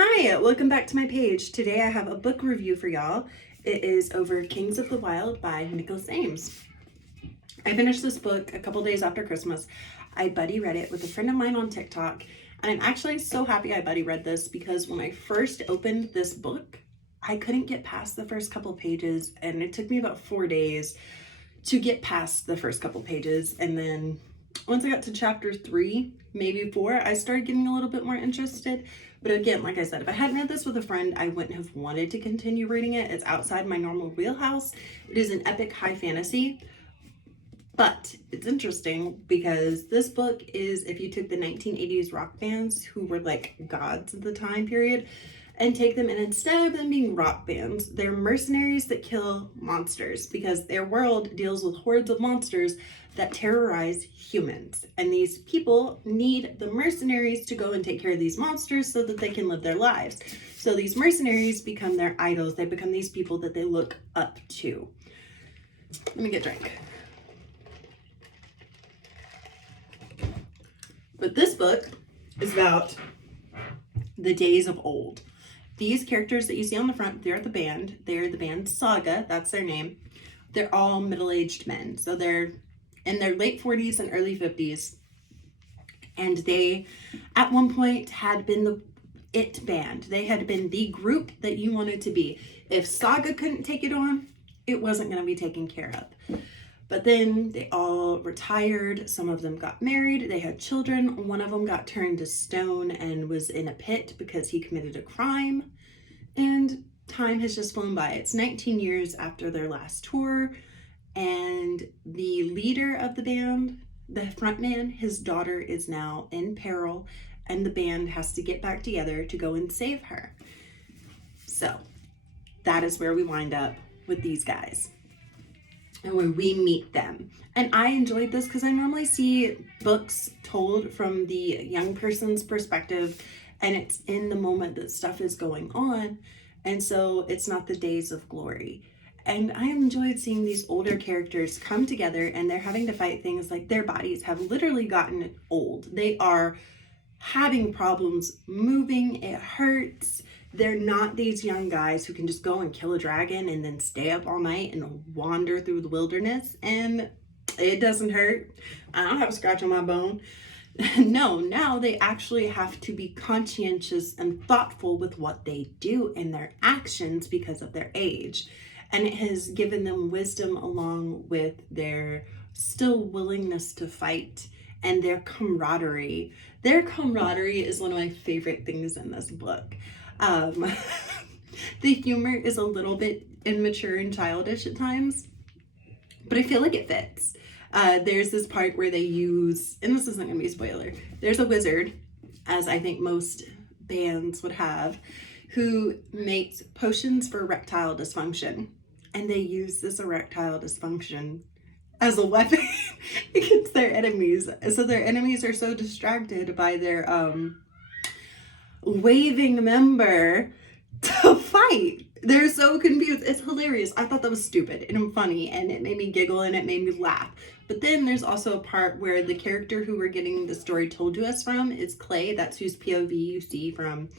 Hi, welcome back to my page. Today I have a book review for y'all. It is over Kings of the Wyld by Nicholas Ames. I finished this book a couple days after Christmas. I buddy read it with a friend of mine on TikTok, and I'm actually so happy I buddy read this because when I first opened this book, I couldn't get past the first couple pages, and it took me about 4 days to get past the first couple pages. And then once I got to chapter 3, maybe 4, I started getting a little bit more interested. But again, like I said, if I hadn't read this with a friend, I wouldn't have wanted to continue reading it. It's outside my normal wheelhouse. It is an epic high fantasy, but it's interesting because this book is if you took the 1980s rock bands who were like gods of the time period and take them, and instead of them being rock bands, they're mercenaries that kill monsters because their world deals with hordes of monsters that terrorize humans. And these people need the mercenaries to go and take care of these monsters so that they can live their lives. So these mercenaries become their idols. They become these people that they look up to. Let me get a drink. But this book is about the days of old. These characters that you see on the front, they're the band. They're the band Saga, that's their name. They're all middle-aged men. So they're in their late 40s and early 50s. And they, at one point, had been the it band. They had been the group that you wanted to be. If Saga couldn't take it on, it wasn't going to be taken care of. But then they all retired. Some of them got married. They had children. One of them got turned to stone and was in a pit because he committed a crime. And time has just flown by. It's 19 years after their last tour. And the leader of the band, the frontman, his daughter is now in peril. And the band has to get back together to go and save her. So that is where we wind up with these guys. And when we meet them. And I enjoyed this because I normally see books told from the young person's perspective, and it's in the moment that stuff is going on. And so it's not the days of glory. And I enjoyed seeing these older characters come together, and they're having to fight things like their bodies have literally gotten old. They are having problems moving. It hurts. They're not these young guys who can just go and kill a dragon and then stay up all night and wander through the wilderness and it doesn't hurt. I don't have a scratch on my bone. No, now they actually have to be conscientious and thoughtful with what they do in their actions because of their age. And it has given them wisdom along with their still willingness to fight and their camaraderie. Their camaraderie is one of my favorite things in this book. The humor is a little bit immature and childish at times, but I feel like it fits. There's this part where they use, and this isn't going to be a spoiler, there's a wizard, as I think most bands would have, who makes potions for erectile dysfunction. And they use this erectile dysfunction as a weapon against their enemies. So their enemies are so distracted by their waving member to fight. They're so confused. It's hilarious. I thought that was stupid and funny, and it made me giggle and it made me laugh. But then there's also a part where the character who we're getting the story told to us from is Clay. That's whose POV you see from.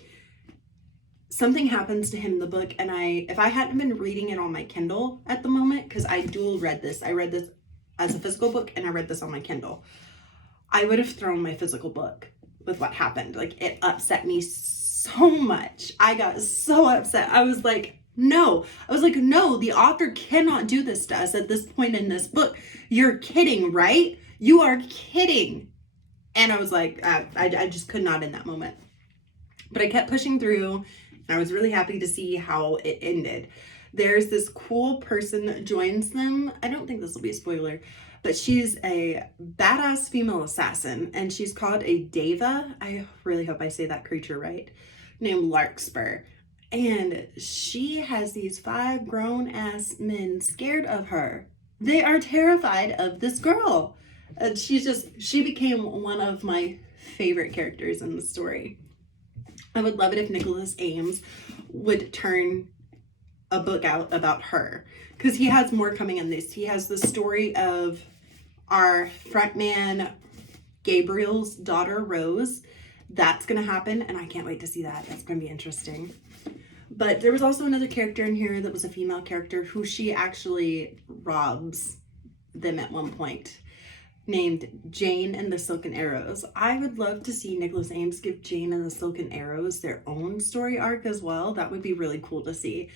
Something happens to him in the book, and if I hadn't been reading it on my Kindle at the moment, because I dual read this. I read this as a physical book and I read this on my Kindle. I would have thrown my physical book with what happened. Like, it upset me so much. I got so upset. I was like, no, the author cannot do this to us at this point in this book. You're kidding, right? You are kidding. And I was like, I just could not in that moment. But I kept pushing through, and I was really happy to see how it ended. There's this cool person that joins them. I don't think this will be a spoiler, but she's a badass female assassin, and she's called a Deva. I really hope I say that creature right, named Larkspur. And she has these 5 grown-ass men scared of her. They are terrified of this girl. And she became one of my favorite characters in the story. I would love it if Nicholas Ames would turn a book out about her, because he has more coming in this. He has the story of our frontman Gabriel's daughter Rose, that's going to happen, and I can't wait to see that. It's going to be interesting. But there was also another character in here that was a female character who she actually robs them at one point, named Jane and the Silken Arrows. I would love to see Nicholas Ames give Jane and the Silken Arrows their own story arc as well. That would be really cool to see.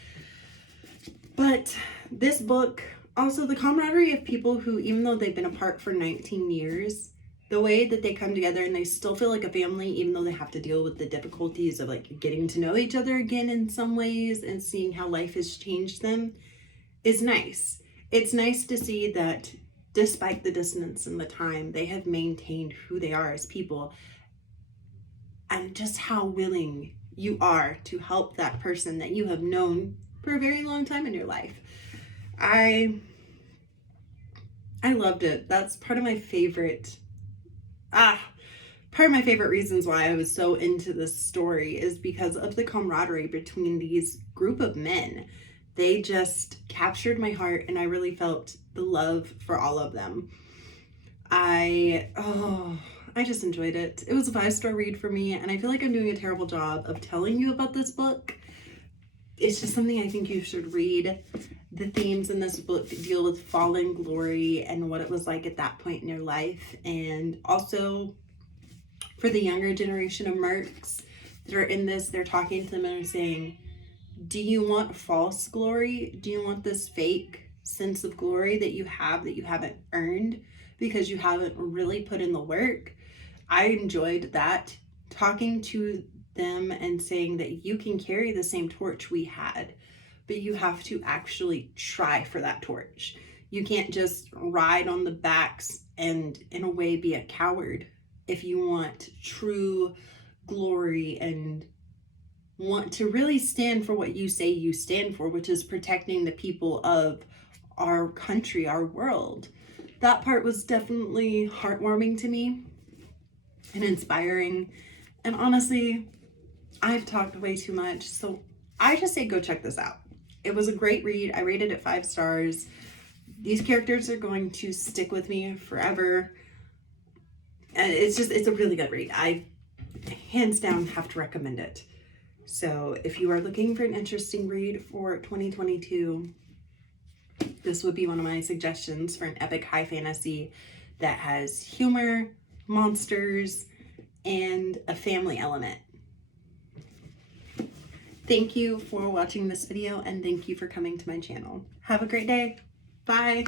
But this book, also the camaraderie of people who, even though they've been apart for 19 years, the way that they come together and they still feel like a family, even though they have to deal with the difficulties of like getting to know each other again in some ways and seeing how life has changed them, is nice. It's nice to see that despite the distance and the time, they have maintained who they are as people, and just how willing you are to help that person that you have known for a very long time in your life. I loved it. That's part of my favorite reasons why I was so into this story, is because of the camaraderie between these group of men. They just captured my heart, and I really felt the love for all of them. I just enjoyed it. It was a 5-star read for me, and I feel like I'm doing a terrible job of telling you about this book. It's just something I think you should read. The themes in this book deal with fallen glory and what it was like at that point in your life. And also for the younger generation of mercs that are in this, they're talking to them and are saying, do you want false glory? Do you want this fake sense of glory that you haven't earned because you haven't really put in the work? I enjoyed that, talking to them and saying that you can carry the same torch we had, but you have to actually try for that torch. You can't just ride on the backs and in a way be a coward. If you want true glory and want to really stand for what you say you stand for, which is protecting the people of our country, our world. That part was definitely heartwarming to me and inspiring. And honestly, I've talked way too much, so I just say go check this out. It was a great read. I rated it 5 stars. These characters are going to stick with me forever. And it's a really good read. I hands down have to recommend it. So if you are looking for an interesting read for 2022, this would be one of my suggestions for an epic high fantasy that has humor, monsters, and a family element. Thank you for watching this video, and thank you for coming to my channel. Have a great day. Bye.